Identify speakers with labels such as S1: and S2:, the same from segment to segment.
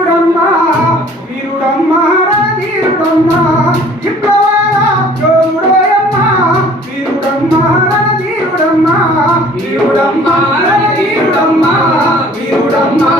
S1: వీరుడమ్మా వీరుడమ్మా ధీరుడమ్మా విప్లవాల యోధుడోయమ్మా వీరుడమ్మా ధీరుడమ్మా వీరుడమ్మా. ధీరుడమ్మా వీరుడమ్మా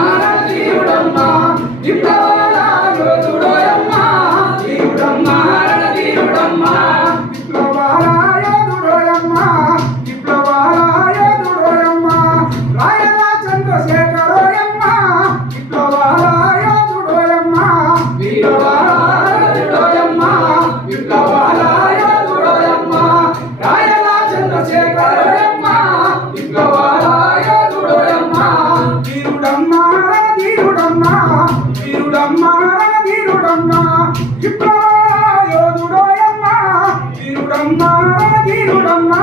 S1: వీరుడమ్మా వీరుడమ్మా. వీరుడమ్మా వీరుడమ్మా. వీరుడమ్మా వీరుడమ్మా.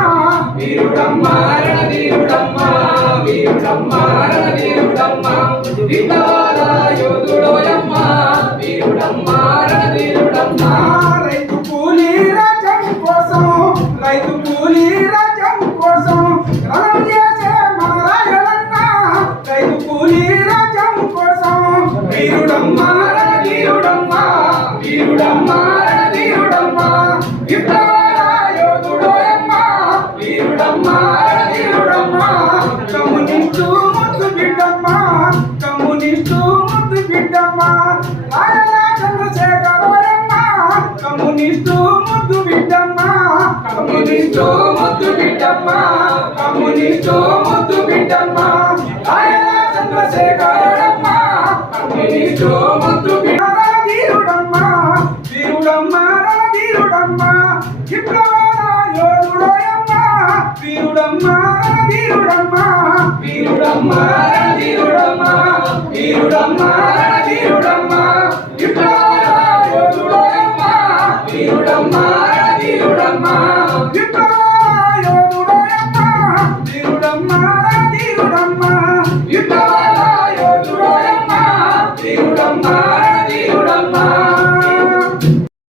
S1: వీరుడమ్మా వీరుడమ్మా. వీరుడమ్మా communist ముద్దు బిడ్డమ్మా. Communist ముద్దు బిడ్డమ్మా. రాయల చంద్రశేఖరోయమ్మా. Communist వీరుడమ్మా విప్లవయోధుడోయమ్మా వీరుడమ్మా వీరుడమ్మా. వీరుడమ్మా వీరుడమ్మా వీరుడమ్మా వీరుడమ్మా. విప్లవయోధుడోయమ్మా వీరుడమ్మా వీరుడమ్మా. విప్లవయోధుడోయమ్మా వీరుడమ్మా వీరుడమ్మా. విప్లవయోధుడోయమ్మా వీరుడమ్మా.